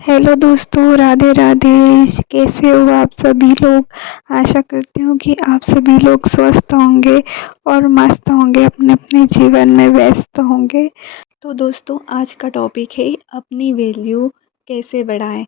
Hello दोस्तों, राधे राधे। कैसे हो आप सभी लोग। आशा करती हूँ कि आप सभी लोग स्वस्थ होंगे और मस्त होंगे, अपने अपने जीवन में व्यस्त होंगे। तो दोस्तों, आज का टॉपिक है अपनी वैल्यू कैसे बढ़ाएं,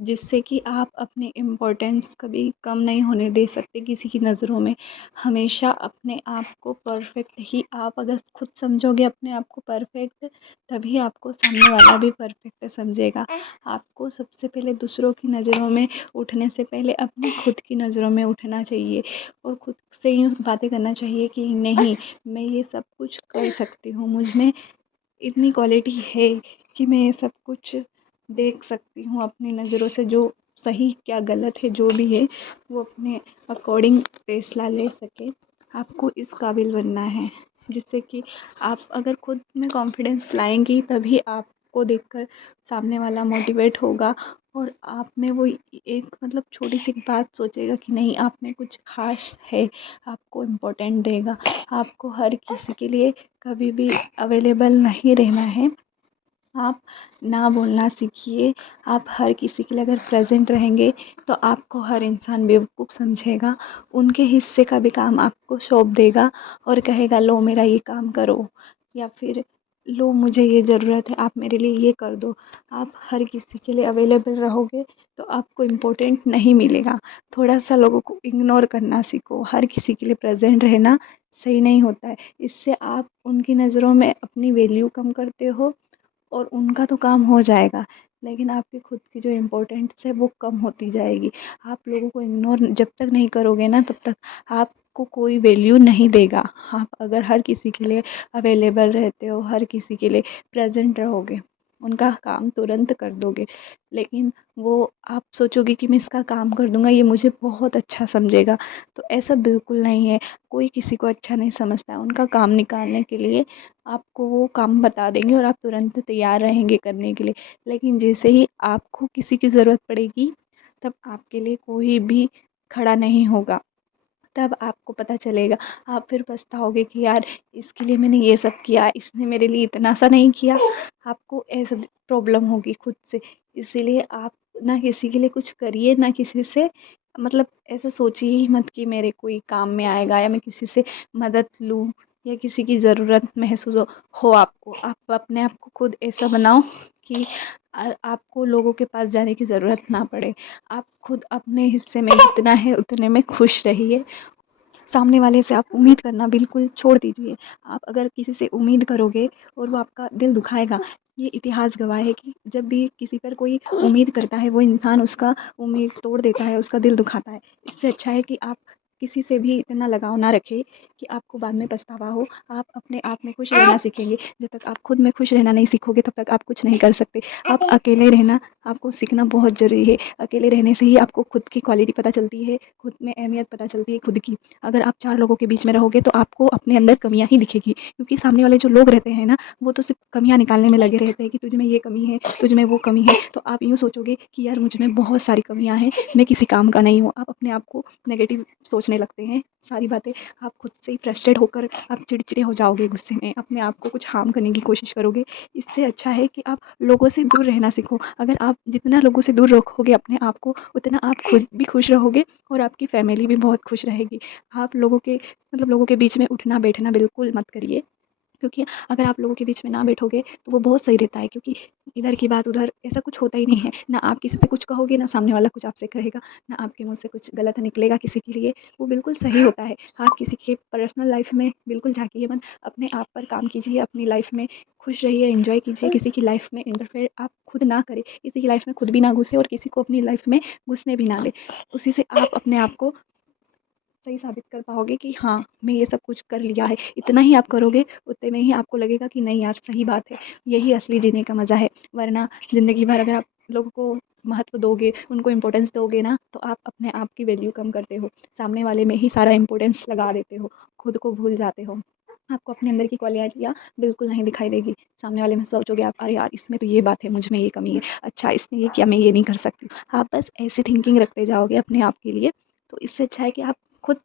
जिससे कि आप अपने इम्पोर्टेंस कभी कम नहीं होने दे सकते किसी की नज़रों में। हमेशा अपने आप को परफेक्ट ही, आप अगर खुद समझोगे अपने आप को परफेक्ट, तभी आपको सामने वाला भी परफेक्ट समझेगा। आपको सबसे पहले दूसरों की नज़रों में उठने से पहले अपनी खुद की नज़रों में उठना चाहिए और खुद से यूँ बातें करना चाहिए कि नहीं, मैं ये सब कुछ कर सकती हूँ, मुझ में इतनी क्वालिटी है कि मैं ये सब कुछ देख सकती हूँ अपनी नज़रों से। जो सही क्या गलत है, जो भी है, वो अपने अकॉर्डिंग फैसला ले सके। आपको इस काबिल बनना है, जिससे कि आप अगर खुद में कॉन्फिडेंस लाएंगी, तभी आपको देखकर सामने वाला मोटिवेट होगा और आप में वो एक मतलब छोटी सी बात सोचेगा कि नहीं, आप में कुछ खास है, आपको इम्पोर्टेंट देगा। आपको हर किसी के लिए कभी भी अवेलेबल नहीं रहना है। आप ना बोलना सीखिए। आप हर किसी के लिए अगर प्रेजेंट रहेंगे, तो आपको हर इंसान बेवकूफ़ समझेगा। उनके हिस्से का भी काम आपको सौंप देगा और कहेगा लो मेरा ये काम करो, या फिर लो मुझे ये ज़रूरत है, आप मेरे लिए ये कर दो। आप हर किसी के लिए अवेलेबल रहोगे तो आपको इम्पोर्टेंट नहीं मिलेगा। थोड़ा सा लोगों को इग्नोर करना सीखो। हर किसी के लिए प्रेजेंट रहना सही नहीं होता है। इससे आप उनकी नज़रों में अपनी वैल्यू कम करते हो और उनका तो काम हो जाएगा, लेकिन आपकी खुद की जो इम्पोर्टेंस है वो कम होती जाएगी। आप लोगों को इग्नोर जब तक नहीं करोगे ना, तब तक आपको कोई वैल्यू नहीं देगा। आप अगर हर किसी के लिए अवेलेबल रहते हो, हर किसी के लिए प्रेजेंट रहोगे, उनका काम तुरंत कर दोगे, लेकिन वो आप सोचोगे कि मैं इसका काम कर दूंगा, ये मुझे बहुत अच्छा समझेगा, तो ऐसा बिल्कुल नहीं है। कोई किसी को अच्छा नहीं समझता है। उनका काम निकालने के लिए आपको वो काम बता देंगे और आप तुरंत तैयार रहेंगे करने के लिए। लेकिन जैसे ही आपको किसी की ज़रूरत पड़ेगी, तब आपके लिए कोई भी खड़ा नहीं होगा। तब आपको पता चलेगा। आप फिर पछताओगे कि यार, इसके लिए मैंने ये सब किया, इसने मेरे लिए इतना सा नहीं किया। आपको ऐसा प्रॉब्लम होगी खुद से। इसीलिए आप ना किसी के लिए कुछ करिए, ना किसी से मतलब ऐसा सोचिए ही मत कि मेरे कोई काम में आएगा या मैं किसी से मदद लूँ या किसी की ज़रूरत महसूस हो आपको। आप अपने आप को खुद ऐसा बनाओ कि आपको लोगों के पास जाने की ज़रूरत ना पड़े। आप खुद अपने हिस्से में जितना है उतने में खुश रहिए। सामने वाले से आप उम्मीद करना बिल्कुल छोड़ दीजिए। आप अगर किसी से उम्मीद करोगे और वो आपका दिल दुखाएगा, ये इतिहास गवाह है कि जब भी किसी पर कोई उम्मीद करता है, वो इंसान उसका उम्मीद तोड़ देता है, उसका दिल दुखाता है। इससे अच्छा है कि आप किसी से भी इतना लगाव ना रखें कि आपको बाद में पछतावा हो। आप अपने आप में खुश रहना सीखेंगे। जब तक आप खुद में खुश रहना नहीं सीखोगे, तब तक आप कुछ नहीं कर सकते। आप अकेले रहना आपको सीखना बहुत ज़रूरी है। अकेले रहने से ही आपको खुद की क्वालिटी पता चलती है, खुद में अहमियत पता चलती है खुद की। अगर आप 4 लोगों के बीच में रहोगे, तो आपको अपने अंदर कमियाँ ही दिखेगी, क्योंकि सामने वाले जो लोग रहते हैं ना, वो तो सिर्फ़ कमियाँ निकालने में लगे रहते हैं कि तुझ में ये कमी है, तुझ में वो कमी है। तो आप यूँ सोचोगे कि यार, मुझ में बहुत सारी कमियाँ हैं, मैं किसी काम का नहीं हूँ। आप अपने आप को नेगेटिव सोचने लगते हैं सारी बातें। आप खुद से ही फ्रस्ट्रेट होकर आप चिड़चिड़े हो जाओगे, गुस्से में अपने आप को कुछ हार्म करने की कोशिश करोगे। इससे अच्छा है कि आप लोगों से दूर रहना सीखो। अगर आप जितना लोगों से दूर रखोगे अपने आप को, उतना आप खुद भी खुश रहोगे और आपकी फैमिली भी बहुत खुश रहेगी। आप लोगों के बीच में उठना बैठना बिल्कुल मत करिए, क्योंकि अगर आप लोगों के बीच में ना बैठोगे तो वो बहुत सही रहता है, क्योंकि इधर की बात उधर ऐसा कुछ होता ही नहीं है। ना आप किसी से कुछ कहोगे, ना सामने वाला कुछ आपसे कहेगा, ना आपके मुँह से कुछ गलत निकलेगा किसी के लिए। वो बिल्कुल सही होता है। आप किसी के पर्सनल लाइफ़ में बिल्कुल झाँकिए मत। अपने आप पर काम कीजिए, अपनी लाइफ़ में खुश रहिए, एन्जॉय कीजिए। किसी की लाइफ़ में इंटरफेयर आप खुद ना करें, किसी की लाइफ़ में खुद भी ना घुसें और किसी को अपनी लाइफ़ में घुसने भी ना दें। उसी से आप अपने आप को सही साबित कर पाओगे कि हाँ, मैं ये सब कुछ कर लिया है। इतना ही आप करोगे, उतने में ही आपको लगेगा कि नहीं यार, सही बात है, यही असली जीने का मज़ा है। वरना ज़िंदगी भर अगर आप लोगों को महत्व दोगे, उनको इम्पोर्टेंस दोगे ना, तो आप अपने आप की वैल्यू कम करते हो। सामने वाले में ही सारा इम्पोर्टेंस लगा देते हो, खुद को भूल जाते हो। आपको अपने अंदर की क्वालिटियाँ बिल्कुल नहीं दिखाई देगी। सामने वाले में सोचोगे आप, अरे यार, इसमें तो ये बात है, मुझ में ये कमी है। अच्छा, इसने ये किया, मैं ये नहीं कर सकती। आप बस ऐसी थिंकिंग रखते जाओगे अपने आप के लिए। तो इससे अच्छा है कि आप खुद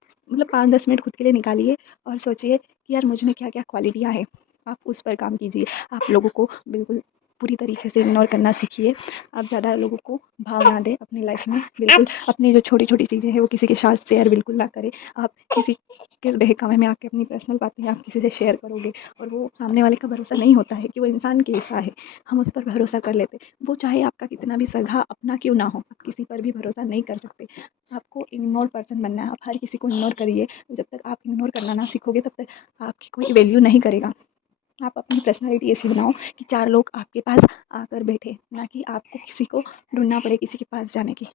5-10 मिनट खुद के लिए निकालिए और सोचिए कि यार, मुझ में क्या-क्या क्वालिटियाँ हैं। आप उस पर काम कीजिए। आप लोगों को बिल्कुल पूरी तरीके से इग्नोर करना सीखिए। आप ज़्यादा लोगों को भाव ना दें अपनी लाइफ में, बिल्कुल अपनी जो छोटी-छोटी चीज़ें हैं वो किसी के साथ शेयर बिल्कुल ना करें। आप किसी के बहकावे में आके अपनी पर्सनल बातें आप किसी से शेयर करोगे और वो सामने वाले का भरोसा नहीं होता है कि वो इंसान कैसा है, हम उस पर भरोसा कर लेते। वो चाहे आपका कितना भी सगा अपना क्यों ना हो, आप किसी पर भी भरोसा नहीं कर सकते। आपको इग्नोर पर्सन बनना है, आप हर किसी को इग्नोर करिए। जब तक आप इग्नोर करना ना सीखोगे तब तक आपकी कोई वैल्यू नहीं करेगा। आप अपनी पर्सनैलिटी ऐसी बनाओ कि 4 लोग आपके पास आकर बैठे, ना कि आपको किसी को ढूँढना पड़े किसी के पास जाने की।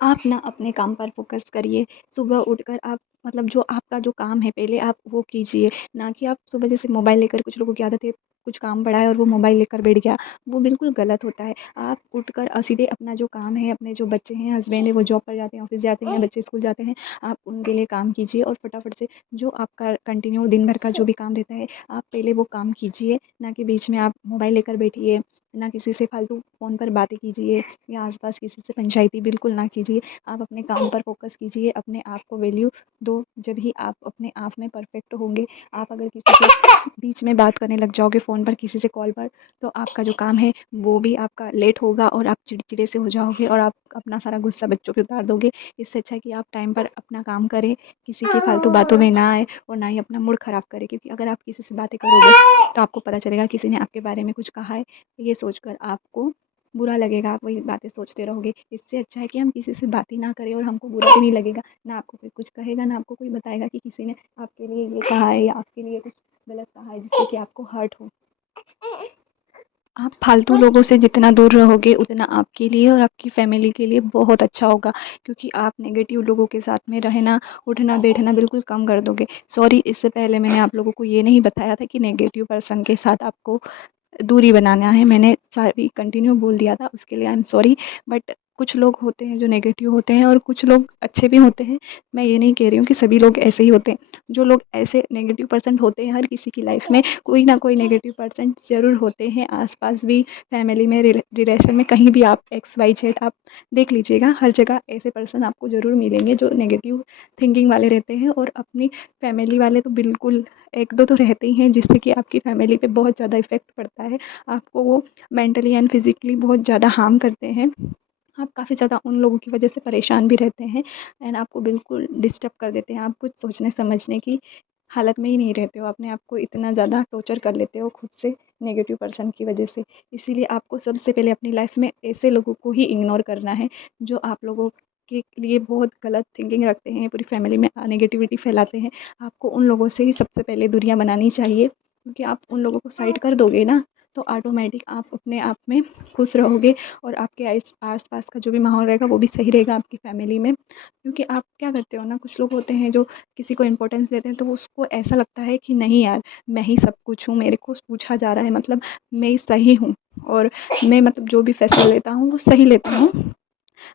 आप ना अपने काम पर फ़ोकस करिए। सुबह उठकर आप मतलब जो आपका जो काम है पहले आप वो कीजिए, ना कि आप सुबह जैसे मोबाइल लेकर कुछ लोगों की आदत है, कुछ काम पड़ा है और वो मोबाइल लेकर बैठ गया, वो बिल्कुल गलत होता है। आप उठकर सीधे अपना जो काम है, अपने जो बच्चे हैं, हस्बैंड है वो जॉब पर जाते हैं, ऑफ़िस जाते हैं, बच्चे स्कूल जाते हैं, आप उनके लिए काम कीजिए और फटाफट से जो आपका कंटिन्यू दिन भर का जो भी काम रहता है, आप पहले वो काम कीजिए, ना कि बीच में आप मोबाइल लेकर बैठिए, ना किसी से फ़ालतू फ़ोन पर बातें कीजिए या आस-पास किसी से पंचायती बिल्कुल ना कीजिए। आप अपने काम पर फ़ोकस कीजिए, अपने आप को वैल्यू दो, जब ही आप अपने आप में परफ़ेक्ट होंगे। आप अगर किसी से बीच में बात करने लग जाओगे फ़ोन पर, किसी से कॉल पर, तो आपका जो काम है वो भी आपका लेट होगा और आप चिड़चिड़े से हो जाओगे और आप अपना सारा गुस्सा बच्चों पे उतार दोगे। इससे अच्छा है कि आप टाइम पर अपना काम करें, किसी की फ़ालतू बातों में ना आए और ना ही अपना मूड ख़राब करें, क्योंकि अगर आप किसी से बातें करोगे तो आपको पता चलेगा किसी ने आपके बारे में कुछ कहा है, ये सोचकर आपको बुरा लगेगा, आप वही बातें सोचते रहोगे। इससे अच्छा है कि हम किसी से बात ही ना करें और हमको बुरा भी नहीं लगेगा, ना आपको कोई कुछ कहेगा, ना आपको कोई बताएगा कि किसी ने आपके लिए ये कहा है या आपके लिए कुछ गलत कहा है जिससे कि आपको हर्ट हो। आप फालतू लोगों से जितना दूर रहोगे उतना आपके लिए और आपकी फैमिली के लिए बहुत अच्छा होगा, क्योंकि आप नेगेटिव लोगों के साथ में रहना, उठना बैठना बिल्कुल कम कर दोगे। सॉरी, इससे पहले मैंने आप लोगों को ये नहीं बताया था कि नेगेटिव पर्सन के साथ आपको दूरी बनाना है, मैंने सारी कंटिन्यू बोल दिया था, उसके लिए आई एम सॉरी। बट कुछ लोग होते हैं जो नेगेटिव होते हैं और कुछ लोग अच्छे भी होते हैं। मैं ये नहीं कह रही हूँ कि सभी लोग ऐसे ही होते हैं। जो लोग ऐसे नेगेटिव पर्सन होते हैं, हर किसी की लाइफ में कोई ना कोई नेगेटिव पर्सन ज़रूर होते हैं, आसपास भी, फैमिली में, रिलेशन में, कहीं भी आप एक्स वाई जेड आप देख लीजिएगा, हर जगह ऐसे पर्सन आपको ज़रूर मिलेंगे जो नेगेटिव थिंकिंग वाले रहते हैं। और अपनी फैमिली वाले तो बिल्कुल 1-2 तो रहते ही हैं जिससे कि आपकी फैमिली पे बहुत ज़्यादा इफ़ेक्ट पड़ता है। आपको वो मेंटली एंड फिज़िकली बहुत ज़्यादा हार्म करते हैं। आप काफ़ी ज़्यादा उन लोगों की वजह से परेशान भी रहते हैं एंड आपको बिल्कुल डिस्टर्ब कर देते हैं। आप कुछ सोचने समझने की हालत में ही नहीं रहते हो। अपने आप को इतना ज़्यादा टॉर्चर कर लेते हो खुद से नेगेटिव पर्सन की वजह से। इसीलिए आपको सबसे पहले अपनी लाइफ़ में ऐसे लोगों को ही इग्नोर करना है जो आप लोगों के लिए बहुत गलत थिंकिंग रखते हैं, पूरी फैमिली में नेगेटिविटी फैलाते हैं। आपको उन लोगों से ही सबसे पहले दूरियाँ बनानी चाहिए, क्योंकि आप उन लोगों को साइड कर दोगे ना, तो ऑटोमेटिक आप अपने आप में खुश रहोगे और आपके आस-पास का जो भी माहौल रहेगा वो भी सही रहेगा आपकी फ़ैमिली में। क्योंकि आप क्या करते हो ना, कुछ लोग होते हैं जो किसी को इम्पोर्टेंस देते हैं तो उसको ऐसा लगता है कि नहीं यार, मैं ही सब कुछ हूँ, मेरे को पूछा जा रहा है मतलब मैं ही सही हूँ और मैं मतलब जो भी फ़ैसला लेता हूँ वो सही लेता हूँ।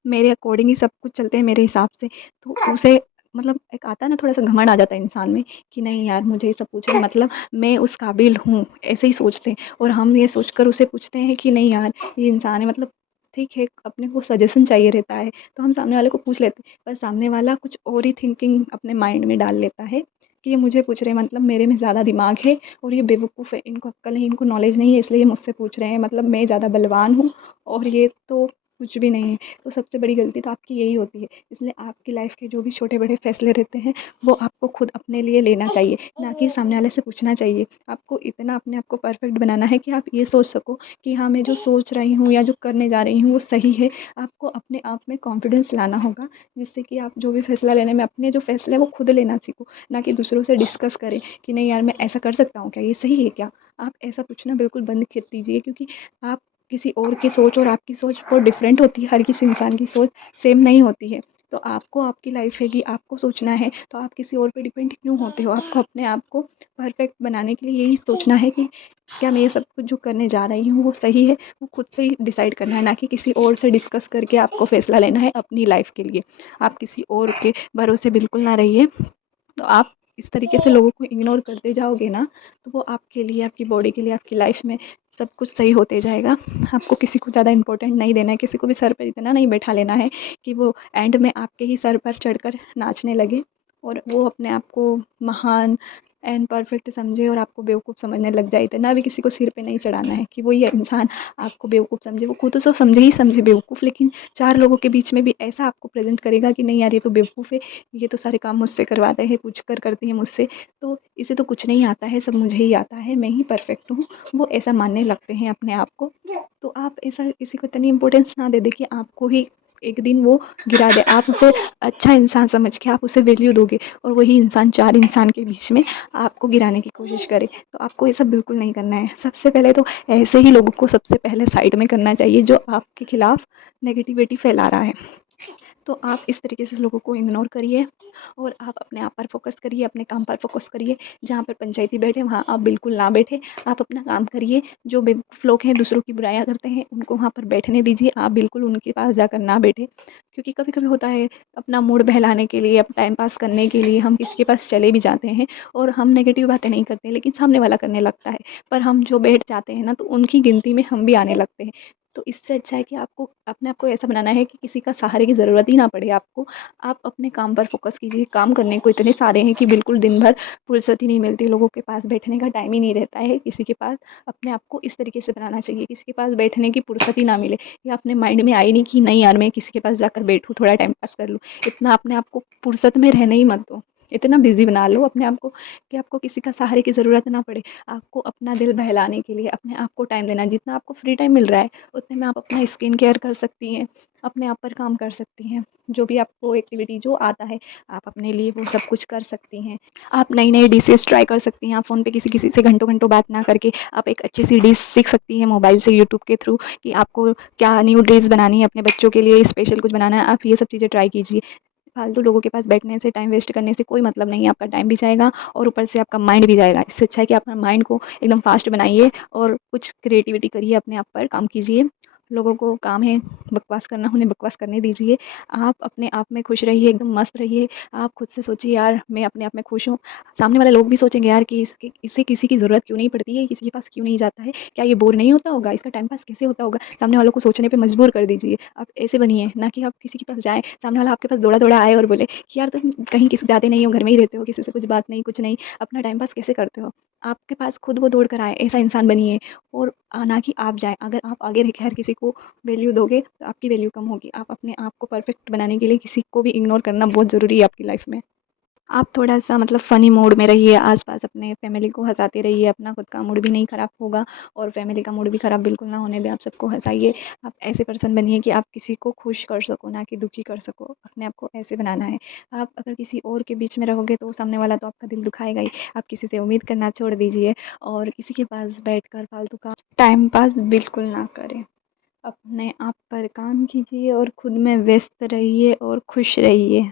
मेरे अकॉर्डिंग ही सब कुछ चलते हैं, मेरे हिसाब से। तो उसे मतलब एक आता है ना थोड़ा-सा घमंड आ जाता है इंसान में कि नहीं यार, मुझे ये सब पूछ रहे हैं मतलब मैं उस काबिल हूँ, ऐसे ही सोचते हैं। और हम ये सोचकर उसे पूछते हैं कि नहीं यार, ये इंसान है मतलब ठीक है, अपने को सजेशन चाहिए रहता है, तो हम सामने वाले को पूछ लेते हैं। पर सामने वाला कुछ और ही थिंकिंग अपने माइंड में डाल लेता है कि ये मुझे पूछ रहे हैं मतलब मेरे में ज़्यादा दिमाग है और ये बेवकूफ़ है, इनको अक्ल नहीं, इनको नॉलेज नहीं है, इसलिए ये मुझसे पूछ रहे हैं मतलब मैं ज़्यादा बलवान हूँ और ये तो कुछ भी नहीं है। तो सबसे बड़ी गलती तो आपकी यही होती है। इसलिए आपकी लाइफ़ के जो भी छोटे-बड़े फ़ैसले रहते हैं, वो आपको खुद अपने लिए लेना चाहिए, ना कि सामने वाले से पूछना चाहिए। आपको इतना अपने आप को परफ़ेक्ट बनाना है कि आप ये सोच सको कि हाँ, मैं जो सोच रही हूँ या जो करने जा रही हूँ, वो सही है। आपको अपने आप में कॉन्फिडेंस लाना होगा, जिससे कि आप जो भी फ़ैसला लेने में अपने जो फ़ैसले हैं, वो खुद लेना सीखो, ना कि दूसरों से डिस्कस करें कि नहीं यार, मैं ऐसा कर सकता हूँ क्या? ये सही है क्या? आप ऐसा पूछना बिल्कुल बंद कर दीजिए, क्योंकि आप किसी और की सोच और आपकी सोच बहुत डिफरेंट होती है, हर किसी इंसान की सोच सेम नहीं होती है। तो आपको आपकी लाइफ है कि आपको सोचना है, तो आप किसी और पे डिपेंड क्यों होते हो? आपको अपने आप को परफेक्ट बनाने के लिए यही सोचना है कि क्या मैं ये सब कुछ जो करने जा रही हूँ वो सही है, वो खुद से ही डिसाइड करना है, ना कि किसी और से डिस्कस करके आपको फैसला लेना है अपनी लाइफ के लिए। आप किसी और के भरोसे बिल्कुल ना रहिए। तो आप इस तरीके से लोगों को इग्नोर करते जाओगे ना, तो वो आपके लिए, आपकी बॉडी के लिए, आपकी लाइफ में सब कुछ सही होते जाएगा। आपको किसी को ज़्यादा इम्पोर्टेंट नहीं देना है, किसी को भी सर पे इतना नहीं बैठा लेना है कि वो एंड में आपके ही सर पर चढ़कर नाचने लगे और वो अपने आप को महान एंड परफेक्ट समझे और आपको बेवकूफ़ समझने लग जाए। इतना भी किसी को सिर पे नहीं चढ़ाना है कि वो ये इंसान आपको बेवकूफ़ समझे। वो खुद तो समझे ही समझे बेवकूफ़, लेकिन 4 लोगों के बीच में भी ऐसा आपको प्रेज़ेंट करेगा कि नहीं यार ये तो बेवकूफ़ है, ये तो सारे काम मुझसे करवाते हैं, पूछ कर करती है मुझसे, तो इसे तो कुछ नहीं आता है, सब मुझे ही आता है, मैं ही परफेक्ट हूँ। वो ऐसा मानने लगते हैं अपने आप को। तो आप ऐसा किसी को इतनी इम्पोर्टेंस ना दे दें कि आपको ही एक दिन वो गिरा दे। आप उसे अच्छा इंसान समझ के आप उसे वैल्यू दोगे और वही इंसान 4 इंसान के बीच में आपको गिराने की कोशिश करे, तो आपको ये सब बिल्कुल नहीं करना है। सबसे पहले तो ऐसे ही लोगों को सबसे पहले साइड में करना चाहिए जो आपके खिलाफ नेगेटिविटी फैला रहा है। तो आप इस तरीके से लोगों को इग्नोर करिए और आप अपने आप पर फ़ोकस करिए, अपने काम पर फ़ोकस करिए। जहाँ पर पंचायती बैठे वहाँ आप बिल्कुल ना बैठे, आप अपना काम करिए। जो बेवकूफ़ लोग हैं, दूसरों की बुराइयाँ करते हैं, उनको वहाँ पर बैठने दीजिए, आप बिल्कुल उनके पास जाकर ना बैठें। क्योंकि कभी-कभी होता है अपना मूड बहलाने के लिए, अपना टाइम पास करने के लिए हम किसी के पास चले भी जाते हैं और हम नेगेटिव बातें नहीं करते, लेकिन सामने वाला करने लगता है। पर हम जो बैठ जाते हैं ना, तो उनकी गिनती में हम भी आने लगते हैं। तो इससे अच्छा है कि आपको अपने आप को ऐसा बनाना है कि किसी का सहारे की ज़रूरत ही ना पड़े आपको। आप अपने काम पर फ़ोकस कीजिए। काम करने को इतने सारे हैं कि बिल्कुल दिन भर फुर्सत ही नहीं मिलती, लोगों के पास बैठने का टाइम ही नहीं रहता है किसी के पास। अपने आप को इस तरीके से बनाना चाहिए, किसी के पास बैठने की फुर्सत ही ना मिले, या अपने माइंड में आए नहीं कि नहीं यार मैं किसी के पास जाकर बैठूँ, थोड़ा टाइम पास कर लूँ। इतना अपने आप को फुर्सत में रहने ही मत दो। इतना बिज़ी बना लो अपने आप को कि आपको किसी का सहारे की ज़रूरत ना पड़े। आपको अपना दिल बहलाने के लिए अपने आप को टाइम देना है। जितना आपको फ्री टाइम मिल रहा है, उतने में आप अपना स्किन केयर कर सकती हैं, अपने आप पर काम कर सकती हैं। जो भी आपको एक्टिविटी जो आता है, आप अपने लिए वो सब कुछ कर सकती हैं। आप नई-नई डिशेज़ ट्राई कर सकती हैं। आप फ़ोन पे किसी-किसी से घंटों-घंटों बात ना करके आप एक अच्छी-सी डिश सीख सकती हैं मोबाइल से, यूट्यूब के थ्रू, कि आपको क्या न्यू डिश बनानी है, अपने बच्चों के लिए स्पेशल कुछ बनाना है, आप ये सब चीज़ें ट्राई कीजिए। फालतू लोगों के पास बैठने से, टाइम वेस्ट करने से कोई मतलब नहीं है। आपका टाइम भी जाएगा और ऊपर से आपका माइंड भी जाएगा। इससे अच्छा है कि अपना माइंड को एकदम फ़ास्ट बनाइए और कुछ क्रिएटिविटी करिए, अपने आप पर काम कीजिए। लोगों को काम है बकवास करना, उन्हें बकवास करने दीजिए। आप अपने आप में खुश रहिए, एकदम मस्त रहिए। आप खुद से सोचिए यार मैं अपने आप में खुश हूँ। सामने वाले लोग भी सोचेंगे यार कि इसे किसी की ज़रूरत क्यों नहीं पड़ती है, किसी के पास क्यों नहीं जाता है, क्या ये बोर नहीं होता होगा, इसका टाइम पास कैसे होता होगा। सामने वालों को सोचने पे मजबूर कर दीजिए। आप ऐसे बनिए, ना कि आप किसी के पास जाएँ, सामने वाला आपके पास दौड़ा-दौड़ा आए और बोले कि यार तुम कहीं किसी जाते नहीं हो, घर में ही रहते हो, किसी से कुछ बात नहीं, कुछ नहीं, अपना टाइम पास कैसे करते हो? आपके पास खुद वो दौड़ कर आए, ऐसा इंसान बनिए। और ना कि आप जाएँ। अगर आप आगे रह के हर किसी को वैल्यू दोगे, तो आपकी वैल्यू कम होगी। आप अपने आप को परफेक्ट बनाने के लिए किसी को भी इग्नोर करना बहुत ज़रूरी है आपकी लाइफ़ में। आप थोड़ा-सा मतलब फ़नी मूड में रहिए, आस-पास अपने फैमिली को हँसाते रहिए, अपना खुद का मूड भी नहीं ख़राब होगा और फैमिली का मूड भी ख़राब बिल्कुल ना होने दें, आप सबको हँसाइए। आप ऐसे पर्सन बनिए कि आप किसी को खुश कर सको, ना कि दुखी कर सको, अपने आप को ऐसे बनाना है। आप अगर किसी और के बीच में रहोगे तो सामने वाला तो आपका दिल दुखाएगा ही। आप किसी से उम्मीद करना छोड़ दीजिए और किसी के पास बैठकर फालतू का टाइम पास बिल्कुल ना करें। अपने आप पर काम कीजिए और खुद में व्यस्त रहिए और खुश रहिए।